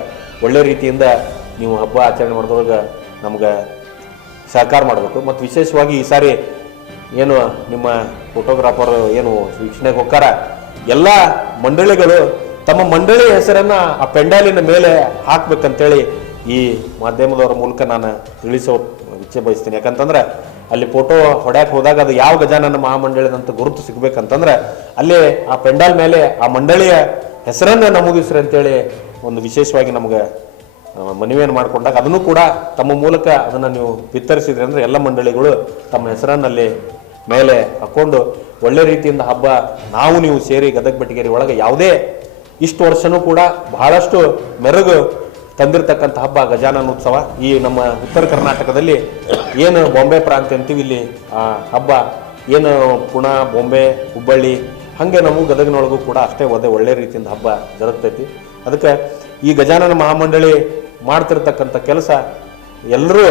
Speaker 2: ಒಳ್ಳೆ ರೀತಿಯಿಂದ ನೀವು ಹಬ್ಬ ಆಚರಣೆ ಮಾಡಿದೊಳಗೆ ನಮ್ಗೆ ಸಹಕಾರ ಮಾಡಬೇಕು. ಮತ್ತು ವಿಶೇಷವಾಗಿ ಈ ಸಾರಿ ಏನು ನಿಮ್ಮ ಫೋಟೋಗ್ರಾಫರ್ ಏನು ವೀಕ್ಷಣೆಗೆ ಹೋಗ್ತಾರ, ಎಲ್ಲ ಮಂಡಳಿಗಳು ತಮ್ಮ ಮಂಡಳಿ ಹೆಸರನ್ನು ಆ ಪೆಂಡಾಲಿನ ಮೇಲೆ ಹಾಕ್ಬೇಕಂತೇಳಿ ಈ ಮಾಧ್ಯಮದವರ ಮೂಲಕ ನಾನು ತಿಳಿಸೋ ಇಚ್ಛೆ ಬಯಸ್ತೀನಿ. ಯಾಕಂತಂದ್ರೆ ಅಲ್ಲಿ ಫೋಟೋ ಹೊಡ್ಯಾಕ್ ಹೋದಾಗ ಅದು ಯಾವ ಗಜಾನನ ಮಹಾಮಂಡಳಿದಂತ ಗುರುತು ಸಿಗ್ಬೇಕಂತಂದ್ರೆ ಅಲ್ಲಿ ಆ ಪೆಂಡಾಲ್ ಮೇಲೆ ಆ ಮಂಡಳಿಯ ಹೆಸರನ್ನ ನಮೂದಿಸ್ರಿ ಅಂತೇಳಿ ಒಂದು ವಿಶೇಷವಾಗಿ ನಮಗೆ ಮನವಿಯನ್ನು ಮಾಡಿಕೊಂಡಾಗ ಅದನ್ನು ಕೂಡ ತಮ್ಮ ಮೂಲಕ ಅದನ್ನು ನೀವು ಬಿತ್ತರಿಸಿದ್ರಿ ಅಂದರೆ ಎಲ್ಲ ಮಂಡಳಿಗಳು ತಮ್ಮ ಹೆಸರನ್ನಲ್ಲಿ ಮೇಲೆ ಹಾಕೊಂಡು ಒಳ್ಳೆ ರೀತಿಯಿಂದ ಹಬ್ಬ ನಾವು ನೀವು ಸೇರಿ ಗದಗ ಬೆಟಗೇರಿ ಒಳಗೆ ಯಾವುದೇ ಇಷ್ಟು ವರ್ಷನೂ ಕೂಡ ಬಹಳಷ್ಟು ಮೆರುಗು ತಂದಿರತಕ್ಕಂಥ ಹಬ್ಬ ಗಜಾನನ ಉತ್ಸವ ಈ ನಮ್ಮ ಉತ್ತರ ಕರ್ನಾಟಕದಲ್ಲಿ ಏನು ಬಾಂಬೆ ಪ್ರಾಂತ್ಯ ಅಂತೀವಿ ಇಲ್ಲಿ, ಆ, ಹಬ್ಬ, ಏನು ಪುಣೆ, ಬಾಂಬೆ, ಹುಬ್ಬಳ್ಳಿ, ಹಾಗೆ ನಮ್ಮ ಗದಗಿನೊಳಗೂ ಕೂಡ ಅಷ್ಟೇ ಒದೇ ಒಳ್ಳೆ ರೀತಿಯಿಂದ ಹಬ್ಬ ಜರುಗ್ತೈತಿ. ಅದಕ್ಕೆ ಈ ಗಜಾನನ ಮಹಾಮಂಡಳಿ ಮಾಡ್ತಿರ್ತಕ್ಕಂಥ ಕೆಲಸ ಎಲ್ಲರೂ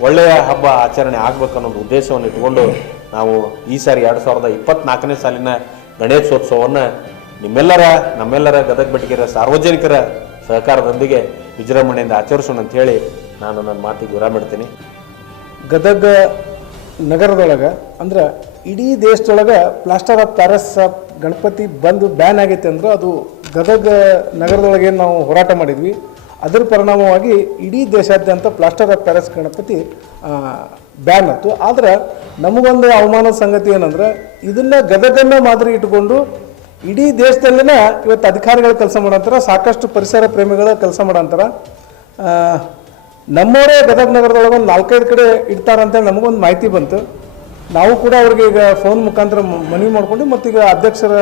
Speaker 2: ಒಳ್ಳೆಯ ಹಬ್ಬ ಆಚರಣೆ ಆಗ್ಬೇಕು ಅನ್ನೋ ಉದ್ದೇಶವನ್ನು ಇಟ್ಕೊಂಡು ನಾವು ಈ ಸಾರಿ ಎರಡು ಸಾವಿರದ ಇಪ್ಪತ್ನಾಲ್ಕನೇ ಸಾಲಿನ ಗಣೇಶೋತ್ಸವವನ್ನು ನಿಮ್ಮೆಲ್ಲರ, ನಮ್ಮೆಲ್ಲರ ಗದಗ ಬೆಟ್ಟಿಗೆರ ಸಾರ್ವಜನಿಕರ ಸಹಕಾರದೊಂದಿಗೆ ವಿಜೃಂಭಣೆಯಿಂದ ಆಚರಿಸೋಣ ಅಂತ ಹೇಳಿ ನಾನು ನನ್ನ ಮಾತಿಗೆ ವಿರಾಮ ಇಡ್ತೀನಿ.
Speaker 3: ಗದಗ ನಗರದೊಳಗೆ ಅಂದ್ರೆ ಇಡೀ ದೇಶದೊಳಗೆ ಪ್ಲಾಸ್ಟರ್ ಆಫ್ ಪ್ಯಾರಿಸ್ ಗಣಪತಿ ಬಂದು ಬ್ಯಾನ್ ಆಗೈತೆ ಅಂದ್ರೆ ಅದು ಗದಗ ನಗರದೊಳಗೆ ನಾವು ಹೋರಾಟ ಮಾಡಿದ್ವಿ. ಅದರ ಪರಿಣಾಮವಾಗಿ ಇಡೀ ದೇಶಾದ್ಯಂತ plaster of Paris Ganapati ban ಆಯ್ತು. ಆದ್ರೆ ನಮಗೊಂದು ಅವಮಾನದ ಸಂಗತಿ ಏನಂದ್ರೆ ಇದನ್ನ ಗದಗನ್ನ ಮಾದರಿ ಇಟ್ಕೊಂಡು ಇಡೀ ದೇಶದಲ್ಲೇ ಇವತ್ತು ಅಧಿಕಾರಿಗಳು ಕೆಲಸ ಮಾಡೋಂಥರ ಸಾಕಷ್ಟು ಪರಿಸರ ಪ್ರೇಮಿಗಳು ಕೆಲಸ ಮಾಡೋಂಥರ ನಮ್ಮವರೇ ಗದಗ ನಗರದೊಳಗೆ ಒಂದು ನಾಲ್ಕೈದು ಕಡೆ ಇಡ್ತಾರಂತೇಳಿ ನಮಗೊಂದು ಮಾಹಿತಿ ಬಂತು. ನಾವು ಕೂಡ ಅವ್ರಿಗೆ ಈಗ ಫೋನ್ ಮುಖಾಂತರ ಮನವಿ ಮಾಡ್ಕೊಂಡು ಮತ್ತೀಗ ಅಧ್ಯಕ್ಷರ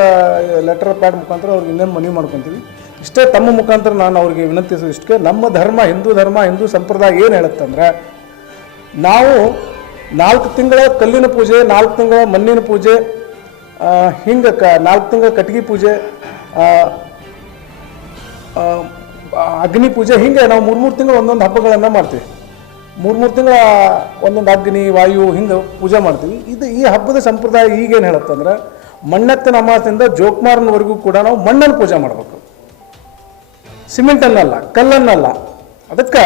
Speaker 3: ಲೆಟರ್ ಪ್ಯಾಡ್ ಮುಖಾಂತರ ಅವ್ರಿಗೆ ಇನ್ನೇನು ಮನವಿ ಮಾಡ್ಕೊತೀವಿ. ಇಷ್ಟೇ ತಮ್ಮ ಮುಖಾಂತರ ನಾನು ಅವ್ರಿಗೆ ವಿನಂತಿಸೋ ಇಷ್ಟಕ್ಕೆ ನಮ್ಮ ಧರ್ಮ, ಹಿಂದೂ ಧರ್ಮ, ಹಿಂದೂ ಸಂಪ್ರದಾಯ ಏನು ಹೇಳುತ್ತಂದ್ರೆ ನಾವು ನಾಲ್ಕು ತಿಂಗಳ ಕಲ್ಲಿನ ಪೂಜೆ, ನಾಲ್ಕು ತಿಂಗಳ ಮಣ್ಣಿನ ಪೂಜೆ ಹಿಂಗೆ ಕ, ನಾಲ್ಕು ತಿಂಗಳ ಕಟ್ಟಿಗೆ ಪೂಜೆ ಅಗ್ನಿ ಪೂಜೆ, ಹಿಂಗೆ ನಾವು ಮೂರು ಮೂರು ತಿಂಗಳು ಒಂದೊಂದು ಹಬ್ಬಗಳನ್ನು ಮಾಡ್ತೀವಿ. ಮೂರು ಮೂರು ತಿಂಗಳ ಒಂದೊಂದು ಅಗ್ನಿ, ವಾಯು, ಹಿಂಗೆ ಪೂಜೆ ಮಾಡ್ತೀವಿ. ಇದು ಈ ಹಬ್ಬದ ಸಂಪ್ರದಾಯ ಈಗೇನು ಹೇಳುತ್ತಂದ್ರೆ ಮಣ್ಣೆತ್ತನ ಅಮಾಸದಿಂದ ಜೋಕ್ಮಾರ್ನವರೆಗೂ ಕೂಡ ನಾವು ಮಣ್ಣನ್ನು ಪೂಜೆ ಮಾಡಬೇಕು. ಸಿಮೆಂಟನ್ನಲ್ಲ, ಕಲ್ಲನ್ನಲ್ಲ ಅದಕ್ಕೆ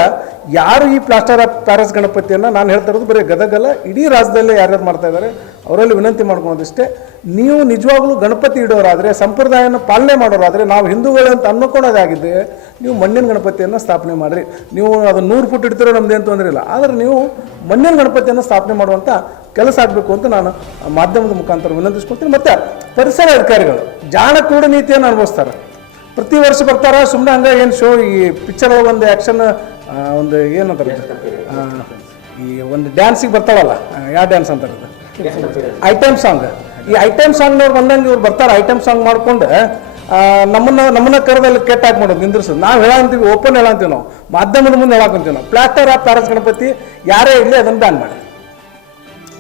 Speaker 3: ಯಾರು ಈ ಪ್ಲಾಸ್ಟರ್ ಆಫ್ ಪ್ಯಾರಿಸ್ ಗಣಪತಿಯನ್ನು ನಾನು ಹೇಳ್ತಾ ಇರೋದು ಬರೀ ಗದಗಲ್ಲ, ಇಡೀ ರಾಜ್ಯದಲ್ಲೇ ಯಾರ್ಯಾರು ಮಾಡ್ತಾ ಇದ್ದಾರೆ ಅವರಲ್ಲಿ ವಿನಂತಿ ಮಾಡ್ಕೊಳೋದಿಷ್ಟೇ ನೀವು ನಿಜವಾಗ್ಲೂ ಗಣಪತಿ ಇಡೋರಾದರೆ, ಸಂಪ್ರದಾಯನ ಪಾಲನೆ ಮಾಡೋರಾದರೆ, ನಾವು ಹಿಂದೂಗಳು ಅಂತ ಅನ್ನೋಕೊಳ್ಳೋದಾಗಿದೆ ನೀವು ಮಣ್ಣಿನ ಗಣಪತಿಯನ್ನು ಸ್ಥಾಪನೆ ಮಾಡಿರಿ. ನೀವು ಅದು ನೂರು ಫುಟ್ ಇಡ್ತಿರೋ ನಮ್ದೇನು ತೊಂದರೆ ಇಲ್ಲ. ಆದರೆ ನೀವು ಮಣ್ಣಿನ ಗಣಪತಿಯನ್ನು ಸ್ಥಾಪನೆ ಮಾಡುವಂಥ ಕೆಲಸ ಆಗಬೇಕು ಅಂತ ನಾನು ಮಾಧ್ಯಮದ ಮುಖಾಂತರ ವಿನಂತಿಸ್ಕೊಳ್ತೀನಿ. ಮತ್ತು ಪರಿಸರ ಅಧಿಕಾರಿಗಳು ಜಾಣ ಕೂಡ ನೀತಿಯನ್ನು ಅನುಭವಿಸ್ತಾರೆ. ಪ್ರತಿ ವರ್ಷ ಬರ್ತಾರ? ಸುಮ್ಮನೆ ಹಂಗೆ ಏನು ಶೋ ಈ ಪಿಕ್ಚರ್ ಒಂದು ಆ್ಯಕ್ಷನ್ ಒಂದು ಏನು ಅಂತಾರೆ ಈ ಒಂದು ಡ್ಯಾನ್ಸಿಗೆ ಬರ್ತಾಳಲ್ಲ ಯಾವ ಡ್ಯಾನ್ಸ್ ಅಂತಾರೆ ಐಟಮ್ ಸಾಂಗ್. ಈ ಐಟಮ್ ಸಾಂಗ್ನವ್ರು ಬಂದಂಗೆ ಇವ್ರು ಬರ್ತಾರೆ, ಐಟಮ್ ಸಾಂಗ್ ಮಾಡ್ಕೊಂಡು ನಮ್ಮನ್ನ ನಮ್ಮನ್ನ ಕರೆದಲ್ಲಿ ಕೆಟ್ಟ ಹಾಕಿ ಮಾಡೋದು, ನಿಂದ್ರಿಸೋದು. ನಾವು ಹೇಳಂತೀವಿ ಓಪನ್ ಹೇಳಂತೀವಿ ನಾವು. ಮಾಧ್ಯಮದ ಮುಂದೆ ಹೇಳಕ್ಕಂತೀವಿ ನಾವು. ಪ್ಲಾಸ್ಟರ್ ಆಫ್ ಪ್ಯಾರಸ್ ಗಣಪತಿ, ಯಾರೇ ಇರಲಿ ಅದನ್ನು ಬ್ಯಾನ್ ಮಾಡಿ.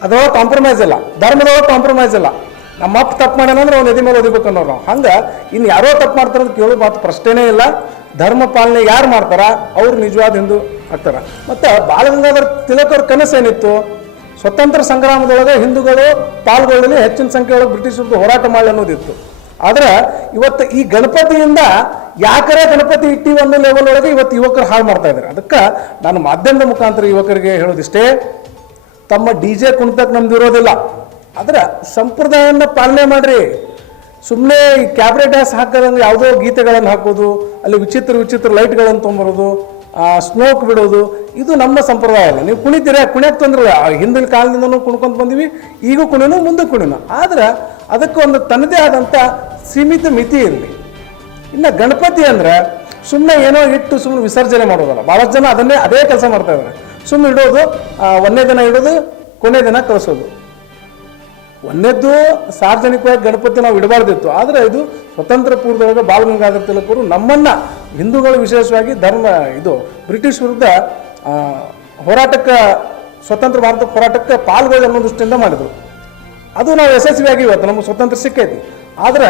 Speaker 3: ಅದರೊಳಗೆ ಕಾಂಪ್ರಮೈಸ್ ಇಲ್ಲ. ಧರ್ಮದೊಳಗೆ ಕಾಂಪ್ರಮೈಸ್ ಇಲ್ಲ. ನಮ್ಮ ಅಪ್ಪ ತಪ್ಪು ಮಾಡ್ಯಾನ ಅಂದ್ರೆ ಅವ್ನು ಎದೆ ಮೇಲೆ ಓದಿಬೇಕು ಅನ್ನೋರು. ನಾವು ಹಂಗೆ ಇನ್ನು ಯಾರೋ ತಪ್ಪು ಮಾಡ್ತಾರೆ ಅಂತ ಕೇಳೋ ಮಾತು ಪ್ರಶ್ನೆನೇ ಇಲ್ಲ. ಧರ್ಮ ಪಾಲನೆ ಯಾರು ಮಾಡ್ತಾರ? ಅವ್ರು ನಿಜವಾದ ಹಿಂದೂ ಆಗ್ತಾರ. ಮತ್ತು ಬಾಲಗಂಗಾಧರ ತಿಲಕ್ ಅವ್ರ ಕನಸು ಏನಿತ್ತು? ಸ್ವತಂತ್ರ ಸಂಗ್ರಾಮದೊಳಗೆ ಹಿಂದೂಗಳು ಪಾಲ್ಗೊಳ್ಳಲಿ, ಹೆಚ್ಚಿನ ಸಂಖ್ಯೆಯೊಳಗೆ ಬ್ರಿಟಿಷರದ್ದು ಹೋರಾಟ ಮಾಡಲಿ ಅನ್ನೋದಿತ್ತು. ಆದ್ರೆ ಇವತ್ತು ಈ ಗಣಪತಿಯಿಂದ ಯಾಕರೇ ಗಣಪತಿ ಇಟ್ಟಿವಿ ಅನ್ನೋ ಲೆವೆಲ್ ಒಳಗೆ ಇವತ್ತು ಯುವಕರು ಹಾಳು ಮಾಡ್ತಾ ಇದ್ದಾರೆ ಅದಕ್ಕೆ ನಾನು ಮಾಧ್ಯಮದ ಮುಖಾಂತರ ಯುವಕರಿಗೆ ಹೇಳೋದಿಷ್ಟೇ, ತಮ್ಮ ಡಿ ಜೆ ಕುಣಿತಕ್ಕೆ ನಮ್ದು ಇರೋದಿಲ್ಲ. ಆದ್ರೆ ಸಂಪ್ರದಾಯವನ್ನು ಪಾಲನೆ ಮಾಡ್ರಿ. ಸುಮ್ಮನೆ ಈ ಕ್ಯಾಬ್ರೆ ಡ್ಯಾನ್ಸ್ ಹಾಕೋದಂಗೆ ಯಾವುದೋ ಗೀತೆಗಳನ್ನು ಹಾಕೋದು, ಅಲ್ಲಿ ವಿಚಿತ್ರ ವಿಚಿತ್ರ ಲೈಟ್ಗಳನ್ನು ತೊಗೊಂಬರೋದು ಸ್ಮೋಕ್ ಬಿಡೋದು, ಇದು ನಮ್ಮ ಸಂಪ್ರದಾಯ ಅಲ್ಲ. ನೀವು ಕುಣಿತೀರಾ? ಕುಣಿಯಕ್ಕೆ ತೊಂದರೆ ಹಿಂದಿನ ಕಾಲದಿಂದನೂ ಕುಣ್ಕೊಂಡು ಬಂದೀವಿ, ಈಗ ಕುಣಿನೋ ಮುಂದೆ ಕುಣಿನೋ. ಆದ್ರೆ ಅದಕ್ಕೆ ಒಂದು ತನ್ನದೇ ಆದಂಥ ಸೀಮಿತ ಮಿತಿ ಇರಲಿ. ಇನ್ನು ಗಣಪತಿ ಅಂದ್ರೆ ಸುಮ್ಮನೆ ಏನೋ ಇಟ್ಟು ಸುಮ್ಮನೆ ವಿಸರ್ಜನೆ ಮಾಡೋದಲ್ಲ. ಭಾಳಷ್ಟು ಜನ ಅದನ್ನೇ, ಅದೇ ಕೆಲಸ ಮಾಡ್ತಾ ಇದ್ದಾರೆ ಸುಮ್ಮನೆ ಇಡೋದು ಒಂದನೇ ದಿನ ಇಡೋದು, ಕೊನೆ ದಿನ ಕಳಿಸೋದು. ಒಂದನೇದ್ದು ಸಾರ್ವಜನಿಕವಾಗಿ ಗಣಪತಿ ನಾವು ಇಡಬಾರ್ದಿತ್ತು. ಆದರೆ ಇದು ಸ್ವತಂತ್ರ ಪೂರ್ವದೊಳಗೆ ಬಾಲಗಂಗಾಧರ ತಿಲಕರು ನಮ್ಮನ್ನ ಹಿಂದೂಗಳು ವಿಶೇಷವಾಗಿ ಧರ್ಮ, ಇದು ಬ್ರಿಟಿಷ್ ವಿರುದ್ಧ ಹೋರಾಟಕ್ಕೆ, ಸ್ವತಂತ್ರ ಭಾರತ ಹೋರಾಟಕ್ಕೆ ಪಾಲ್ಗೊಳ್ಳಿ ಅನ್ನೋ ದೃಷ್ಟಿಯಿಂದ ಮಾಡಿದರು. ಅದು ನಾವು ಯಶಸ್ವಿಯಾಗಿ ಇವತ್ತು ನಮ್ಗೆ ಸ್ವತಂತ್ರ ಸಿಕ್ಕೈತಿ. ಆದ್ರೆ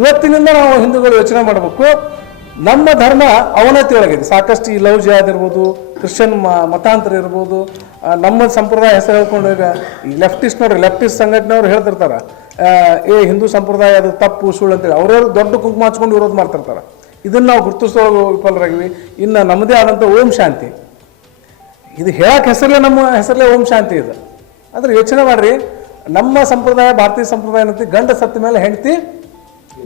Speaker 3: ಇವತ್ತಿನಿಂದ ನಾವು ಹಿಂದೂಗಳು ಯೋಚನೆ ಮಾಡಬೇಕು ನಮ್ಮ ಧರ್ಮ ಅವನತಿ ಒಳಗಿದೆ ಸಾಕಷ್ಟು ಈ ಲವ್ ಜಿಯಾದ್ ಇರ್ಬೋದು ಕ್ರಿಶ್ಚಿಯನ್ ಮತಾಂತರ ಇರ್ಬೋದು ನಮ್ಮ ಸಂಪ್ರದಾಯ ಹೆಸರು ಹೇಳ್ಕೊಂಡು ಈಗ, ಈ ಲೆಫ್ಟಿಸ್ಟ್ ನೋಡ್ರಿ ಲೆಫ್ಟಿಸ್ಟ್ ಸಂಘಟನೆಯವ್ರು ಹೇಳ್ತಿರ್ತಾರೆ. ಏ, ಹಿಂದೂ ಸಂಪ್ರದಾಯ ಅದು ತಪ್ಪು, ಸುಳ್ಳು ಅಂತೇಳಿ. ಅವ್ರವ್ರು ದೊಡ್ಡ ಕುಂಕುಮ ಹಚ್ಕೊಂಡು ವಿರೋಧ ಮಾಡ್ತಿರ್ತಾರೆ. ಇದನ್ನ ನಾವು ಗುರುತಿಸೋ ವಿಫಲರಾಗಿವಿ ಇನ್ನು ನಮ್ಮದೇ ಆದಂಥ ಓಂ ಶಾಂತಿ. ಇದು ಹೇಳಕ್ಕೆ ಹೆಸರಲ್ಲೇ ನಮ್ಮ ಹೆಸರಲ್ಲೇ ಓಂ ಶಾಂತಿ ಇದು. ಆದರೆ ಯೋಚನೆ ಮಾಡಿರಿ, ನಮ್ಮ ಸಂಪ್ರದಾಯ, ಭಾರತೀಯ ಸಂಪ್ರದಾಯ ಏನಂತ, ಗಂಡ ಸತ್ತ ಮೇಲೆ ಹೆಂಡತಿ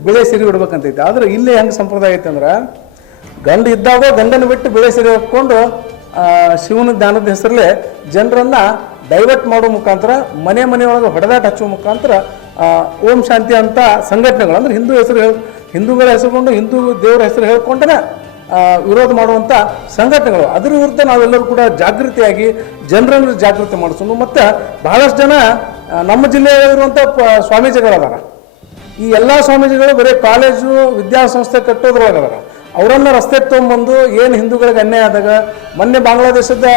Speaker 3: ಬೆಳೆ ಸಿರಿ ಬಿಡ್ಬೇಕಂತೈತೆ ಆದ್ರೆ ಇಲ್ಲಿ ಹೆಂಗೆ ಸಂಪ್ರದಾಯ ಐತೆ ಅಂದ್ರೆ, ಗಂಡ ಇದ್ದಾಗ ಗಂಡನ ಬಿಟ್ಟು ಬೆಳೆ ಸಿರಿ ಹಾಕ್ಕೊಂಡು ಶಿವನ ಜ್ಞಾನದ ಹೆಸರಲ್ಲೇ ಜನರನ್ನ ಡೈವರ್ಟ್ ಮಾಡೋ ಮುಖಾಂತರ, ಮನೆ ಮನೆಯೊಳಗೆ ಹೊಡೆದಾಟ ಹಚ್ಚುವ ಮುಖಾಂತರ ಓಂ ಶಾಂತಿ ಅಂತ ಸಂಘಟನೆಗಳು, ಅಂದ್ರೆ ಹಿಂದೂ ಹೆಸರು ಹೇಳ್, ಹಿಂದೂಗಳ ಹೆಸರುಕೊಂಡು ಹಿಂದೂ ದೇವರ ಹೆಸರು ಹೇಳ್ಕೊಂಡೇ ವಿರೋಧ ಮಾಡುವಂಥ ಸಂಘಟನೆಗಳು. ಅದರ ವಿರುದ್ಧ ನಾವೆಲ್ಲರೂ ಕೂಡ ಜಾಗೃತಿಯಾಗಿ ಜನರನ್ನು ಜಾಗೃತಿ ಮಾಡಿಸೋಣ. ಮತ್ತು ಬಹಳಷ್ಟು ಜನ ನಮ್ಮ ಜಿಲ್ಲೆಯಲ್ಲಿರುವಂಥ ಸ್ವಾಮೀಜಿಗಳದಾರ. ಈ ಎಲ್ಲ ಸ್ವಾಮೀಜಿಗಳು ಬರೀ ಕಾಲೇಜು ವಿದ್ಯಾಸಂಸ್ಥೆ ಕಟ್ಟೋದ್ರೊಳಗದಾರ ಅವರನ್ನ ರಸ್ತೆ ತೊಗೊಂಬಂದು ಏನು ಹಿಂದೂಗಳಿಗೆ ಅನ್ಯಾಯ ಆದಾಗ, ಮೊನ್ನೆ ಬಾಂಗ್ಲಾದೇಶದ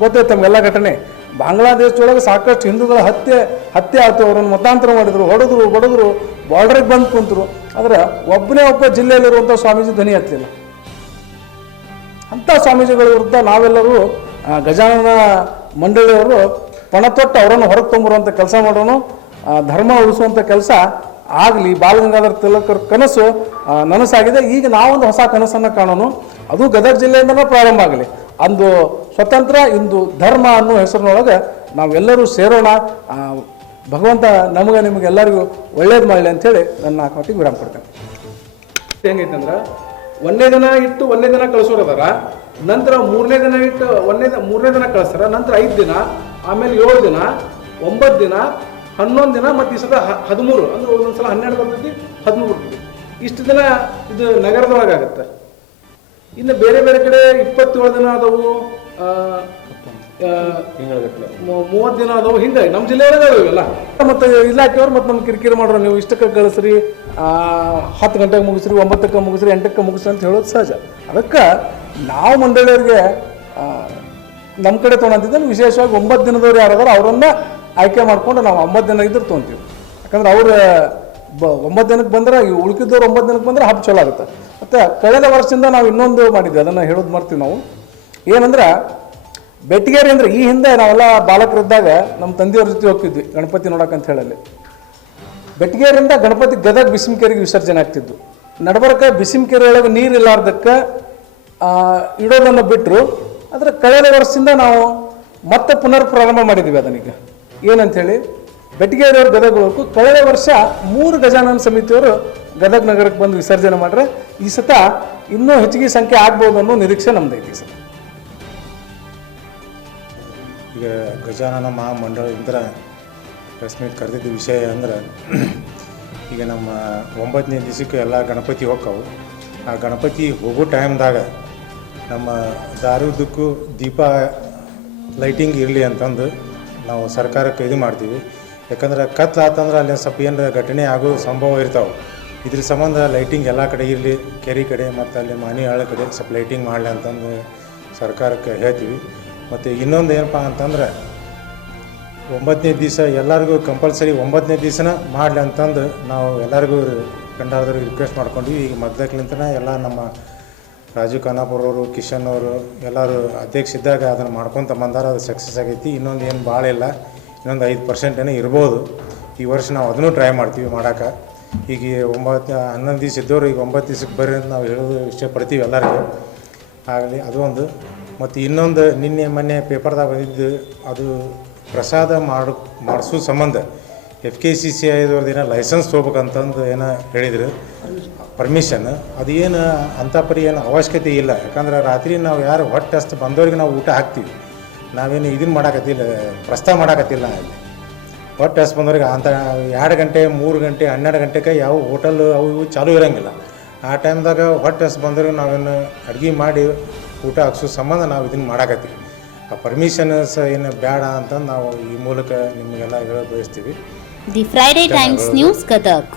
Speaker 3: ಗೊತ್ತೈತೆ ತಮಗೆಲ್ಲ ಘಟನೆ. ಬಾಂಗ್ಲಾದೇಶದೊಳಗೆ ಸಾಕಷ್ಟು ಹಿಂದೂಗಳ ಹತ್ಯೆ ಹತ್ಯೆ ಆಯ್ತು, ಅವರನ್ನು ಮತಾಂತರ ಮಾಡಿದ್ರು, ಹೊಡೆದ್ರು, ಬಡಿದ್ರು ಬಾರ್ಡ್ರಿಗೆ ಬಂದು ಕುಂತರು. ಆದರೆ ಒಬ್ಬನೇ ಒಬ್ಬ ಜಿಲ್ಲೆಯಲ್ಲಿರುವಂಥ ಸ್ವಾಮೀಜಿ ಧ್ವನಿ ಹತ್ತಿಲ್ಲ ಅಂಥ ಸ್ವಾಮೀಜಿಗಳ ವಿರುದ್ಧ ನಾವೆಲ್ಲರೂ ಗಜಾನನ ಮಂಡಳಿಯವರು ಪಣ ತೊಟ್ಟು ಅವರನ್ನು ಹೊರಗೆ ತೊಂಬರುವಂಥ ಕೆಲಸ ಮಾಡೋನು ಧರ್ಮ ಉಳಿಸುವಂಥ ಕೆಲಸ ಆಗಲಿ, ಬಾಲಗಂಗಾಧರ ತಿಲಕರ ಕನಸು ನನಸಾಗಿದೆ. ಈಗ ನಾವೊಂದು ಹೊಸ ಕನಸನ್ನು ಕಾಣೋನು. ಅದು ಗದಗ ಜಿಲ್ಲೆಯಿಂದನೇ ಪ್ರಾರಂಭ ಆಗಲಿ. ಅಂದು ಸ್ವತಂತ್ರ, ಇಂದು ಧರ್ಮ ಅನ್ನೋ ಹೆಸರಿನೊಳಗೆ ನಾವೆಲ್ಲರೂ ಸೇರೋಣ. ಭಗವಂತ ನಮಗೆ ನಿಮಗೆಲ್ಲರಿಗೂ ಒಳ್ಳೇದು ಮಾಡಲಿ ಅಂಥೇಳಿ ನನ್ನ ಅಕೌಂಟಿಗೆ ವಿರಾಮ ಕೊಡ್ತೇನೆ. ಹೆಂಗೈತಂದ್ರೆ ಒಂದನೇ ದಿನ ಇಟ್ಟು ಒಂದನೇ ದಿನ ಕಳಿಸೋರು ಅದಾರ. ನಂತರ ಮೂರನೇ ದಿನ ಇಟ್ಟು ಒಂದನೇ ಮೂರನೇ ದಿನ ಕಳಿಸ್ತಾರ ನಂತರ ಐದು ದಿನ, ಆಮೇಲೆ ಏಳು ದಿನ, ಒಂಬತ್ತು ದಿನ ಹನ್ನೊಂದು ದಿನ ಮತ್ತು ಈ ಸಲ ಹದಿಮೂರು. ಅಂದ್ರೆ ಒಂದೊಂದ್ಸಲ ಹನ್ನೆರಡು ಬರ್ತೈತಿ, ಹದಿಮೂರು ಬರ್ತೈತಿ. ಇಷ್ಟು ದಿನ ಇದು ನಗರದೊಳಗಾಗತ್ತೆ ಇನ್ನು ಬೇರೆ ಬೇರೆ ಕಡೆ ಇಪ್ಪತ್ತೇಳು ದಿನ ಆದವು ಮೂವತ್ತು ದಿನ ಆದವು ಹಿಂಗೆ ನಮ್ಮ ಜಿಲ್ಲೆಯೊಳಗೆ ಇವೆಲ್ಲ. ಮತ್ತು ಇಲಾಖೆಯವರು ಮತ್ತು ನಮ್ಮ ಕಿರಿಕಿರಿ ಮಾಡೋರು ನೀವು. ಇಷ್ಟಕ್ಕೆ ಕಳಿಸ್ರಿ ಹತ್ತು ಗಂಟೆಗೆ ಮುಗಿಸ್ರಿ, ಒಂಬತ್ತಕ್ಕೆ ಮುಗಿಸ್ರಿ, ಎಂಟಕ್ಕೆ ಮುಗಿಸ್ರಿ ಅಂತ ಹೇಳೋದು ಸಹಜ. ಅದಕ್ಕೆ ನಾವು ಮಂಡಳಿಯವರಿಗೆ ನಮ್ಮ ಕಡೆ ತೊಗೊಂಡಿದ್ದೇನೆ ವಿಶೇಷವಾಗಿ ಒಂಬತ್ತು ದಿನದವ್ರು ಯಾರಾದ್ರೂ ಅವರನ್ನ ಆಯ್ಕೆ ಮಾಡಿಕೊಂಡು ನಾವು ಒಂಬತ್ತು ದಿನ ಇದ್ರೆ ತೊಗೊಂತೀವಿ ಯಾಕಂದ್ರೆ ಅವರು, ಬ, ಒಂಬತ್ತು ದಿನಕ್ಕೆ ಬಂದ್ರೆ, ಈ ಉಳ್ಕಿದ್ದವ್ರು ಒಂಬತ್ತು ದಿನಕ್ಕೆ ಬಂದ್ರೆ ಹಬ್ಬ ಚಲೋ ಆಗುತ್ತೆ. ಮತ್ತು ಕಳೆದ ವರ್ಷದಿಂದ ನಾವು ಇನ್ನೊಂದು ಮಾಡಿದ್ವಿ, ಅದನ್ನು ಹೇಳೋದು ಮಾಡ್ತೀವಿ ನಾವು. ಏನಂದ್ರೆ, ಬೆಟ್ಟಿಗೇರಿ ಅಂದ್ರೆ ಈ ಹಿಂದೆ ನಾವೆಲ್ಲ ಬಾಲಕರಿದ್ದಾಗ ನಮ್ಮ ತಂದೆಯವ್ರ ಜೊತೆ ಹೋಗ್ತಿದ್ವಿ, ಗಣಪತಿ ನೋಡಕ್ಕೆ ಅಂತ ಹೇಳಲ್ಲಿ. ಬೆಟ್ಟಿಗೇರಿಂದ ಗಣಪತಿ ಗದಗ ಬಿಸಿಮಕೆರೆಗೆ ವಿಸರ್ಜನೆ ಆಗ್ತಿದ್ದು ನಡಬರ್ಕ ಬಿಸಿಮಕೆರೆ ಒಳಗೆ ನೀರು ಇಲ್ಲಾರ್ದಕ್ಕೆ ಇಡೋದನ್ನು ಬಿಟ್ಟರು ಆದರೆ ಕಳೆದ ವರ್ಷದಿಂದ ನಾವು ಮತ್ತೆ ಪುನರ್ ಪ್ರಾರಂಭ ಮಾಡಿದ್ವಿ ಅದನ್ನೀಗ. ಏನಂಥೇಳಿ ಬೆಟ್ಟಿಗೆರೆಯವರು ಗದಗ ಹೋಗಬೇಕು ಕಳೆದ ವರ್ಷ ಮೂರು ಗಜಾನನ ಸಮಿತಿಯವರು ಗದಗ ನಗರಕ್ಕೆ ಬಂದು ವಿಸರ್ಜನೆ ಮಾಡ್ರೆ, ಈ ಸತ ಇನ್ನೂ ಹೆಚ್ಚಿಗೆ ಸಂಖ್ಯೆ ಆಗ್ಬೋದು ಅನ್ನೋ ನಿರೀಕ್ಷೆ ನಮ್ದೈತಿ ಸರ್
Speaker 4: ಈಗ ಗಜಾನನ ಮಹಾಮಂಡಳದಿಂದ ಪ್ರೆಸ್ ಮೀಟ್ ಕರೆದಿದ್ದ ವಿಷಯ ಅಂದ್ರೆ, ಈಗ ನಮ್ಮ ಒಂಬತ್ತನೇ ದಿವಸಕ್ಕೆ ಎಲ್ಲ ಗಣಪತಿ ಹೋಗ್ತಾವೆ ಆ ಗಣಪತಿ ಹೋಗೋ ಟೈಮ್ದಾಗ ನಮ್ಮ ದಾರಿದ್ದಕ್ಕೂ ದೀಪ ಲೈಟಿಂಗ್ ಇರಲಿ ಅಂತಂದು ನಾವು ಸರ್ಕಾರಕ್ಕೆ ಇದು ಮಾಡ್ತೀವಿ. ಯಾಕಂದ್ರೆ ಕತ್ಲು ಆತಂದ್ರೆ ಅಲ್ಲಿ ಸ್ವಲ್ಪ ಏನಾರ ಘಟನೆ ಆಗೋ ಸಂಭವ ಇರ್ತಾವೆ. ಇದ್ರ ಸಂಬಂಧ ಲೈಟಿಂಗ್ ಎಲ್ಲ ಕಡೆ ಇರಲಿ, ಕೆರೆ ಕಡೆ ಮತ್ತು ಅಲ್ಲಿ ಮನೆ ಹಳ್ಳ ಕಡೆ ಸ್ವಲ್ಪ ಲೈಟಿಂಗ್ ಮಾಡಲಿ ಅಂತಂದು ಸರ್ಕಾರಕ್ಕೆ ಹೇಳ್ತೀವಿ. ಮತ್ತು ಇನ್ನೊಂದು ಏನಪ್ಪ ಅಂತಂದ್ರೆ ಒಂಬತ್ತನೇ ದಿವಸ ಎಲ್ಲರಿಗೂ ಕಂಪಲ್ಸರಿ ಒಂಬತ್ತನೇ ದಿವಸನ ಮಾಡಲಿ ಅಂತಂದು ನಾವು ಎಲ್ಲರಿಗೂ ಕಂಡಾದ್ರಿಗೆ ರಿಕ್ವೆಸ್ಟ್ ಮಾಡ್ಕೊಂಡ್ವಿ. ಈಗ ಮೊದಲಕ್ಲಿಂತನೇ ಎಲ್ಲ ನಮ್ಮ ರಾಜು ಖಾನಾಪುರ ಅವರು, ಕಿಶನ್ ಅವರು, ಎಲ್ಲರೂ ಅಧ್ಯಕ್ಷ ಇದ್ದಾಗ ಅದನ್ನು ಮಾಡ್ಕೊತ ಬಂದಾರ ಅದು ಸಕ್ಸಸ್ ಆಗೈತಿ. ಇನ್ನೊಂದು ಏನು ಭಾಳ ಇಲ್ಲ, ಇನ್ನೊಂದು ಐದು ಪರ್ಸೆಂಟ್ ಏನೋ ಇರ್ಬೋದು. ಈ ವರ್ಷ ನಾವು ಅದನ್ನು ಟ್ರೈ ಮಾಡ್ತೀವಿ ಮಾಡೋಕೆ. ಈಗ ಒಂಬತ್ತು ಹನ್ನೊಂದು ದಿವಸ ಇದ್ದವರು, ಈಗ ಒಂಬತ್ತು ದಿವ್ಸಕ್ಕೆ ಬರ್ರಿ ಅಂತ ನಾವು ಹೇಳೋದು ಇಷ್ಟಪಡ್ತೀವಿ ಎಲ್ಲರಿಗೂ. ಆಗಲಿ, ಅದು ಒಂದು. ಮತ್ತು ಇನ್ನೊಂದು ನಿನ್ನೆ, ಮೊನ್ನೆ ಪೇಪರ್ದಾಗ ಬಂದಿದ್ದು, ಅದು ಪ್ರಸಾದ ಮಾಡಿ, ಮಾಡಿಸೋ ಸಂಬಂಧ. ಎಫ್ ಕೆ ಸಿ ಸಿ ಐದವ್ರದ್ದು ದಿನ ಲೈಸೆನ್ಸ್ ತೊಗೋಬೇಕಂತಂದು ಏನು ಹೇಳಿದರು. ಪರ್ಮಿಷನ್ ಅದೇನು ಅಂಥ ಪರಿ ಏನು ಅವಶ್ಯಕತೆ ಇಲ್ಲ. ಯಾಕಂದ್ರೆ ರಾತ್ರಿ ನಾವು ಯಾರು ಹೊಟ್ಟೆ ಅಷ್ಟು ಬಂದವ್ರಿಗೆ ನಾವು ಊಟ ಹಾಕ್ತೀವಿ. ನಾವೇನು ಇದನ್ನು ಮಾಡಾಕತ್ತಿಲ್ಲ, ಪ್ರಸ್ತಾವ ಮಾಡಾಕತ್ತಿಲ್ಲ. ಅಲ್ಲಿ ಹೊಟ್ಟೆ ಅಷ್ಟು ಬಂದವ್ರಿಗೆ ಅಂತ ಎರಡು ಗಂಟೆ, ಮೂರು ಗಂಟೆ, ಹನ್ನೆರಡು ಗಂಟೆಗೆ ಯಾವ ಹೋಟೆಲ್ ಅವು ಇವು ಚಾಲೂ ಇರೋಂಗಿಲ್ಲ. ಆ ಟೈಮ್ದಾಗ ಹೊಟ್ಟೆ ಅಷ್ಟು ಬಂದವ್ರಿಗೆ ನಾವೇನು ಅಡುಗೆ ಮಾಡಿ ಊಟ ಹಾಕ್ಸೋ ಸಂಬಂಧ ನಾವು ಇದನ್ನು ಮಾಡಾಕತ್ತೀವಿ. ಆ ಪರ್ಮಿಷನ್ ಸ ಏನು ಬೇಡ ಅಂತ ನಾವು ಈ ಮೂಲಕ ನಿಮಗೆಲ್ಲ ಹೇಳೋ ಬಯಸ್ತೀವಿ.
Speaker 1: The Friday Times news Gadag